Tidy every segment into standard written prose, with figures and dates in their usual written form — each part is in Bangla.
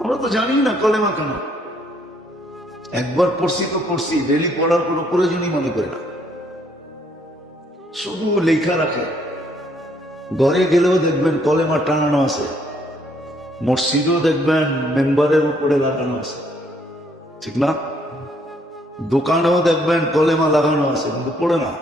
আমরা তো জানি না কলেমা কেন। একবার পড়ছি তো পড়ছি, ডেলি পড়ার কোনো প্রয়োজনই মনে করে না, শুধু লেখা রাখে। ঘরে গেলেও দেখবেন কলেমা টানানো আছে, মসজিদেও দেখবেন মেম্বারের উপরে লাগানো আছে, ঠিক না? দোকানেও দেখবেন কলেমা লাগানো আছে, কিন্তু পড়ে না।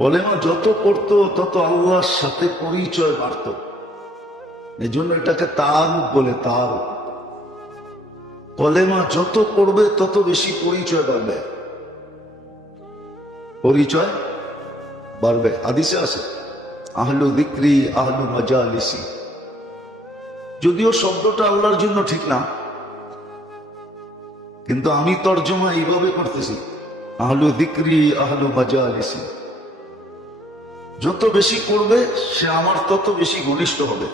কলেমা যত পড়তো তত আল্লাহর সাথে পরিচয় বাড়ত। এই জন্য এটাকে তাআরুফ বলে। তাআরুফ, কলেমা যত পড়বে তত বেশি পরিচয় বাড়বে, পরিচয় বাড়বে। হাদিসে আছে আহলু যিকরি আহলু মাজালিসি। যদিও শব্দটা আল্লাহর জন্য ঠিক না, কিন্তু আমি তর্জমা এইভাবে করতেছি, আহলু যিকরি আহলু মাজালিসি। যত বেশি করবে সে আমার তত বেশি ঘনিষ্ঠ হবে।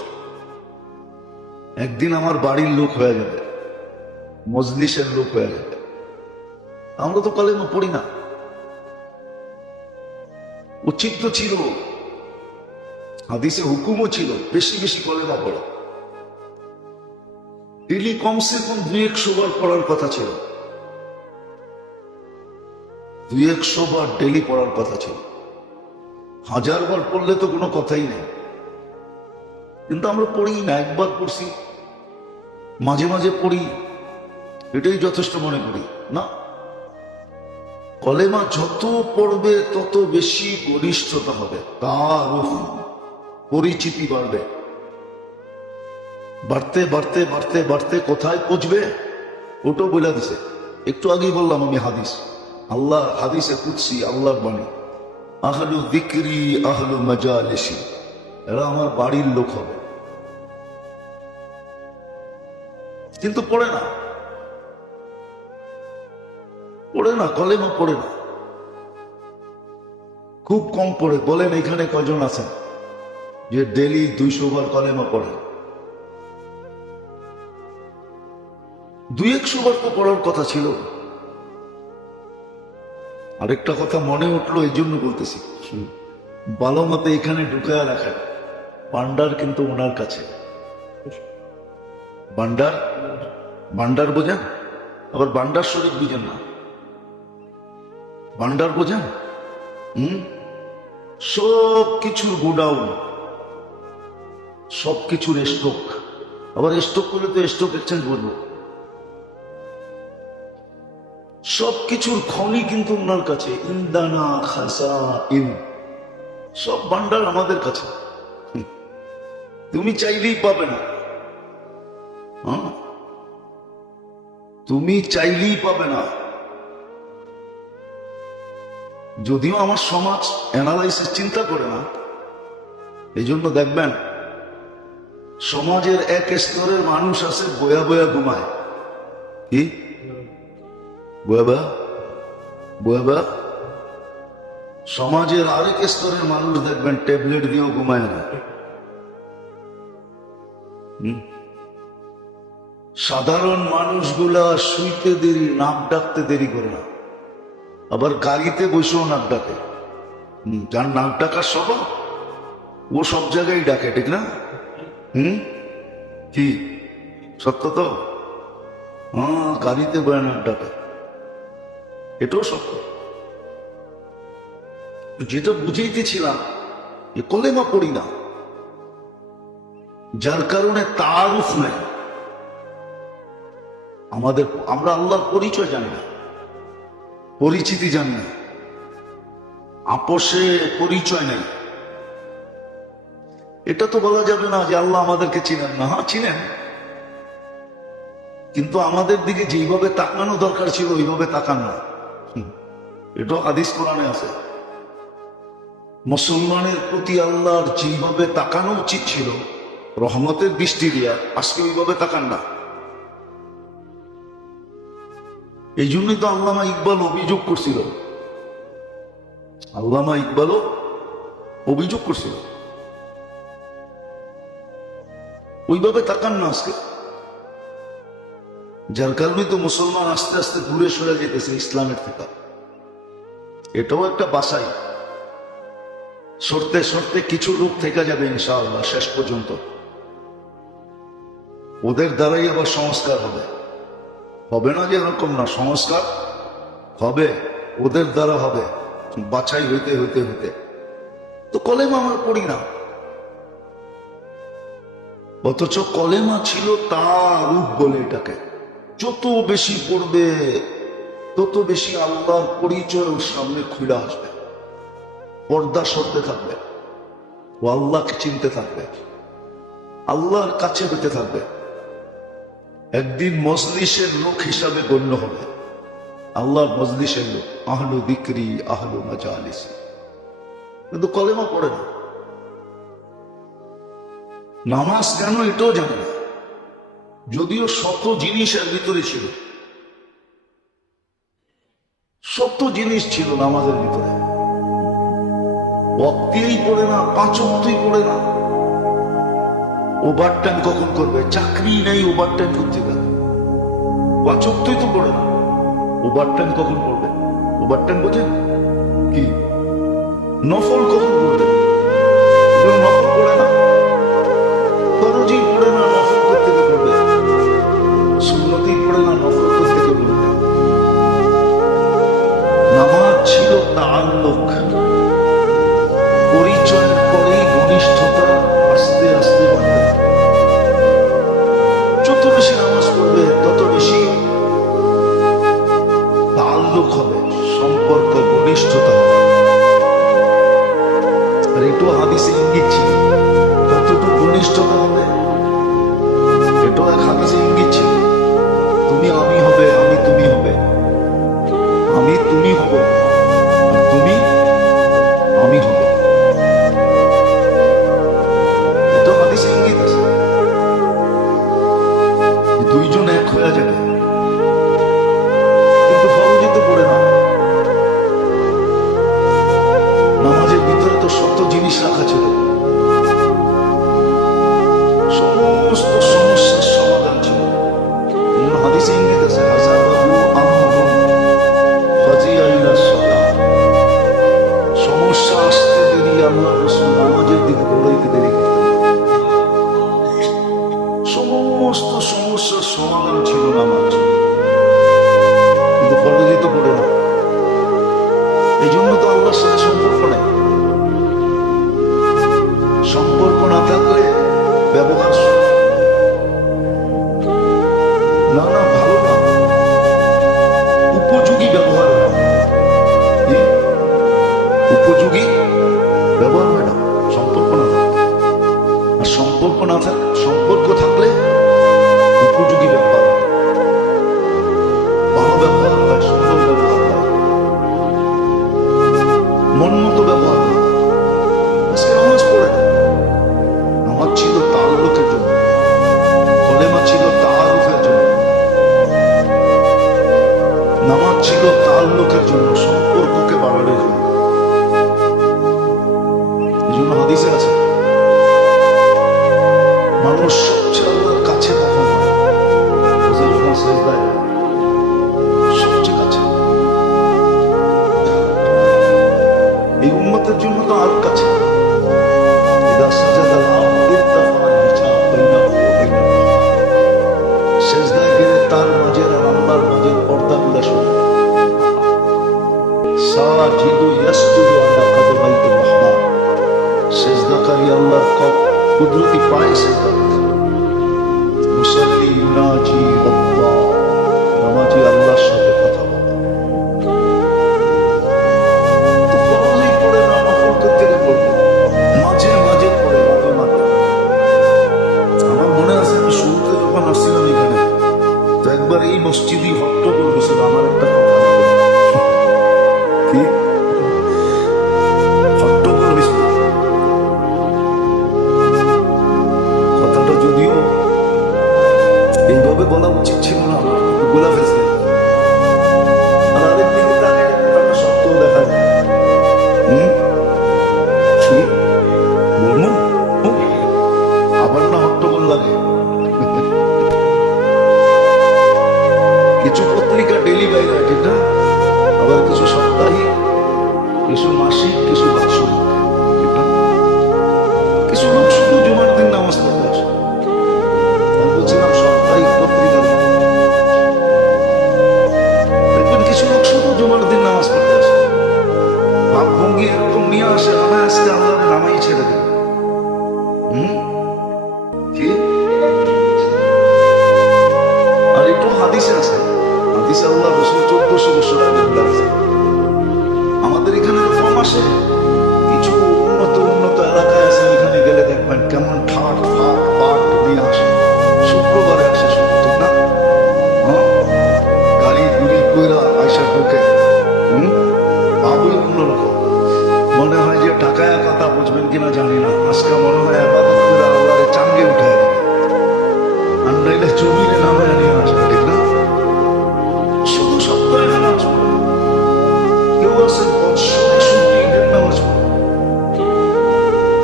একদিন আমার বাড়ির লোক হয়ে যাবে, মজলিসের লোক হয়ে যাবে। আমরা তো কলেমা পড়ি না। উচিত তো ছিল, হাদিসে হুকুমও ছিল বেশি বেশি কলেমা পড়া। ডেলি কমসে কম 200 বার পড়ার কথা ছিল, 200 বার ডেলি পড়ার কথা ছিল। 1000 বার পড়লে তো কোনো কথাই নেই, কিন্তু আমরা পড়ি না। একবার পড়ছি, মাঝে মাঝে পড়ি, এটাই যথেষ্ট মনে করি না। কলেমা যত পড়বে তত বেশি ঘনিষ্ঠতা হবে, তাআরুফ, পরিচিতি বাড়বে। বাড়তে বাড়তে বাড়তে বাড়তে কোথায় পৌঁছবে ওটা বলে দিছে। একটু আগেই বললাম আমি হাদিস, আল্লাহ হাদিসে কুদসি, আল্লাহর বাণী, আহলু যিকরি আহলু মাজালিসি, এরা আমার বাড়ির লোক হবে। কিন্তু পড়ে না, পড়ে না, কলেমা পড়ে না, খুব কম পড়ে। বলেন এখানে কজন আছেন যে ডেলি 200 বার কলেমা পড়ে? 200 বার তো পড়ার কথা ছিল। আরেকটা কথা মনে উঠলো, এই জন্য বলতেছি, ভালো মতো এখানে ঢুকায় রাখেন, ভান্ডার কিন্তু ওনার কাছে। ভান্ডার, ভান্ডার বোঝেন? আবার ভান্ডার শরীফ বুঝেন না, ভান্ডার বোঝেন? সব কিছুর গোডাউন, সব কিছুর স্টক। আবার স্টক করলে তো স্টক এক্সচেঞ্জ বলবো। সব কিছুর খনি কিন্তু ওনার কাছে, ইন্দানা খাসাইন, সব ভান্ডার আমাদের কাছে। তুমি চাইলেই পাবে না, তুমি চাইলেই পাবে না। যদিও আমার সমাজ অ্যানালাইসিস চিন্তা করে না, এই জন্য দেখবেন সমাজের এক স্তরের মানুষ আছে বয়া বয়া ঘুমায়। কি বয়া বয়া বয়া বয়া? সমাজের আরেক স্তরের মানুষ দেখবেন ট্যাবলেট দিয়েও ঘুমায় না। সাধারণ মানুষগুলা শুইতে দেরি, নাক ডাকতে দেরি করে না, আবার গাড়িতে বসেও নাক ডাকে। যার নাক ডাকার স্বভাব ও সব জায়গায় ডাকে, ঠিক না? কি সত্য তো? হ্যাঁ, গাড়িতে বয়ে নাক ডাকে, এটাও সত্য। যেটা বুঝাইতেছিলাম, যে কলেমা পড়ি না, যার কারণে তাআরুফ নাই আমাদের। আমরা আল্লাহর পরিচয় জানি না, পরিচিতি জানি না, আপোষে পরিচয় নেই। এটা তো বলা যাবে না যে আল্লাহ আমাদেরকে চিনেন না। হ্যাঁ, চিনেন, কিন্তু আমাদের দিকে যেইভাবে তাকানো দরকার ছিল ওইভাবে তাকান না। এটাও হাদিস কোরআনে আছে। মুসলমানের প্রতি আল্লাহর যেইভাবে তাকানো উচিত ছিল রহমতের দৃষ্টি দিয়া, আজকে ওইভাবে তাকান না। এই জন্যই তো আল্লামা ইকবাল অভিযোগ করছিল, আল্লামা ইকবালও অভিযোগ করছিল, ওইভাবে তাকান না আজকে। যার কারণে তো মুসলমান আস্তে আস্তে দূরে সরে যেতেছে ইসলামের থেকে। এটাও একটা বাসাই, সরতে সরতে কিছু লোক থেকে যাবে ইনশাআল্লাহ শেষ পর্যন্ত। ওদের দ্বারাই আবার সংস্কার হবে। হবে না যে এরকম না, সংস্কার হবে, ওদের দ্বারা হবে, বাছাই হইতে হইতে হইতে। তো কলেমা আমরা পড়ি না, অথচ কলেমা ছিল তার রূপ বলে এটাকে। যত বেশি পড়বে তত বেশি আল্লাহর পরিচয় ওর সামনে খুলে আসবে, পর্দা সরতে থাকবে, ও আল্লাহকে চিনতে থাকবে, আল্লাহর কাছে হতে থাকবে। একদিন মজলিসের লোক হিসাবে গণ্য হবে, আল্লাহর মজলিসের লোক, আহলু যিকরি আহলু মাজালিস। কিন্তু কলেমা পড়ে না, নামাজ কেন এটাও জানে না, যদিও শত জিনিস এর ভিতরে ছিল, শত জিনিস ছিল নামাজের ভিতরে। ওয়াক্তেই পড়ে না, 5 ওয়াক্তই পড়ে না। ওভার টাইম কখন করবে? চাকরি নেই, ওভার টাইম করতে গেল 5 ওয়াক্তই তো পড়ে না, ওভার টাইম কখন করবে? ওভার টাইম বোঝেন কি? নফল কখন করবে? নফল পড়ে না, ফরজই পড়ে না, নফল করতে করবে, সুন্নতি পড়ে না, নফল করতে করবে। নামাজ ছিল তাআল্লুক, পরিচয়ের পরেই ঘনিষ্ঠতা আস্তে আস্তে বাড়তে থাকে। যত বেশি নামাজ পড়বে তত বেশি তাআল্লুক হবে, সম্পর্ক, ঘনিষ্ঠতা হবে। আর এটাও হাদিসে ইঙ্গিত ছিল, কতটুকু ঘনিষ্ঠতা হবে এটাও এক হাদিসে ইঙ্গিত ছিল। তুমি আমি হবে, আমি তুমি হবে, আমি তুমি হব, আর তুমি আমি হবে, এটা হাদিসে ইঙ্গিত আছে। দুইজন এক হয়ে যাবে, কিন্তু ফরজই তো পড়ে না। নামাজের ভিতরে তো শত জিনিস রাখা ছিল, সমস্ত সমস্যার সমাধান ছিল। হাদিসে ইঙ্গিত আছে, সমস্যা আসতে দেরি আল্লাহ রাসূল নামাজের দিকে দৌড়াইতে দেরি করতেন। সমস্ত সমস্যার সমাধান ছিল নামাজ, কিন্তু ফরজই তো পড়ে না। এই জন্য তো আল্লাহর সাথে সম্পর্ক নেই। সম্পর্ক না থাকলে ব্যবহার না না ভালো না, উপযোগী ব্যবহার হয়, উপযোগী ব্যবহার হয় না, সম্পর্ক না থাকলে। আর সম্পর্ক না থাক, সম্পর্ক থাকলে উপযোগী ব্যবহার হয়, ভালো ব্যবহার হয়, সুন্দর ব্যবহার হয়, মন মতো ব্যবহার হয়। আজকে নামাজ পড়ে না, নামাজ ছিল তাআল্লুকের জন্য, কলেমা ছিল তাআরুফের জন্য, নামাজ ছিল তাআল্লুকের জন্য, সম্পর্ককে বাড়ানোর জন্য। এই জন্য হাদিসে আছে, মানুষ সবচেয়ে আল্লাহর কাছে কখন হয়? যখন সিজদায়, সবচেয়ে কাছে। এই উম্মতের জন্য তো আরো কাছে। ইদা সাজাদাল আবদু ইরতাফা হিজাব বাইনাহু ওয়া বাইনাল মাহবুব। সিজদায় গেলে তার মাঝের আর আল্লাহর মাঝের পর্দাগুলো সরে। সাজিদু ইয়াসজুদু আলা কাদমাইর রহমান। সিজদাকারী আল্লাহর কুদরতি পায়ে সিজদা করে। মুসাল্লি ইউনাজি রাব্বাহ, নামাজি আল্লাহর সাথে কথা বলে। তো ফরজই পড়ে না, নফল করতে পড়বে, মাঝে মাঝে পড়ে, মাঝে মাঝে। আমার মনে আছে আমি শুরুতে যখন আসছিলাম এখানে, তো একবার এই মসজিদই হট্টগোল হয়েছিল আমার একটা কথা কি হট্টগোল হয়েছিল। কথাটা যদিও এইভাবে বলা উচিত ছিল না, বলা ফেলছে। আর আরেক দিকে তাকালে কথাটা সত্যও দেখা যায়। বলবো আবার না হট্টগোল লাগে। কিছু পত্রিকা ডেলি বাইরে, ঠিক না? আবার কিছু সাপ্তাহিক, কিছু মাসিক, কিছু বাৎসরিক, ঠিক না? কিছু লোক শুধু জুমার দিন নামাজ পড়তে আসে। আমি বলছিলাম হাদিসে আছে, হাদিসে আল্লাহ রসুল 1400 বছর আগে বলে আছে। আমাদের এখানে কম আসে, কিছু উন্নত উন্নত এলাকায় আছে, এখানে গেলে দেখবেন কেমন ঠাট ফাট পাট নিয়ে আসে, শুক্রবারে আসে শুধু, ঠিক না? হ্যাঁ, গাড়ি গুড়ি কইরা আয়সা ঢোকে, ভাবই অন্যরকম। মনে হয় যে ঢাকায় কথা বুঝবেন কিনা জানি না, আজকে মনে হয় আবাদত করে আল্লাহরে চাঙ্গে উঠে আর নাইলে জমিনে নামে নিয়ে আসবে, ঠিক না? শুধু সপ্তাহে নামাজ পড়ে, কেউ আছে বৎসরে শুনতে ঈদের নামাজ পড়ে,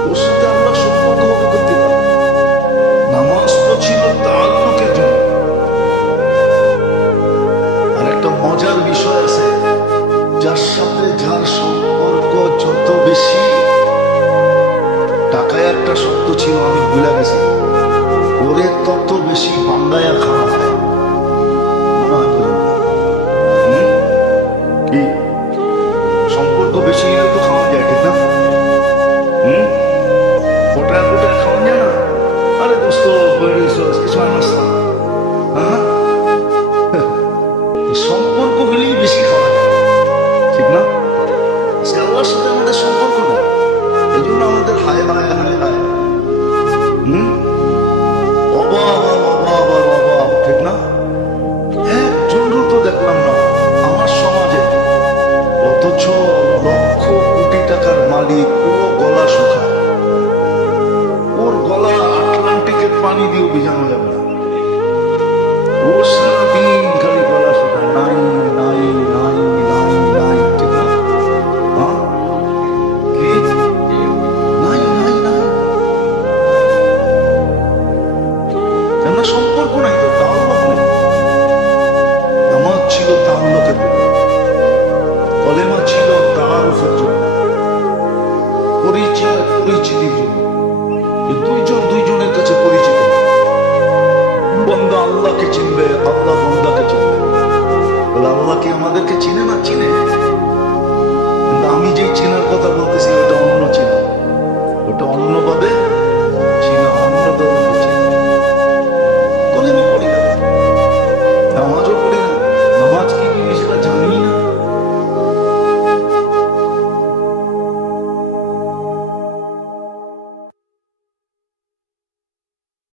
ওর সাথে আল্লাহ সম্পর্ক হবে করতে পারে। নামাজ তো ছিল তাআল্লুকের জন্য। আর একটা মজার বিষয় আছে, যার সাথে যার সম্পর্ক যত বেশি, টাকায় একটা শব্দ ছিল আমি ভুলে গেছি, ওরে তত বেশি বান্দায়া খাওয়া হয়। মনে হয় বুঝলেন? কি সম্পর্ক বেশি হলে তো খাওয়া যায়, ঠিক না? কোটায় কোটায় খাওয়া যায় না? আরে দোস্ত কিছু আনাস না, হ্যাঁ, সম্পর্ক হলেই বেশি খাওয়া যায়, ঠিক না? আজকে আল্লাহর সাথে আমাদের সম্পর্ক নেই, এই জন্য আমাদের হায় হায় হায় হায়, অভাব অভাব আর অভাব, ঠিক না? একজনও তো দেখলাম না আমার সমাজে, অথচ লক্ষ কোটি টাকার মালিক, পুরো গলা শুকায়, ওর গলা আটলান্টিকের পানি দিয়ে ভিজানো যাবে না, ও সারাদিন খালি গলা শুকায়, নাই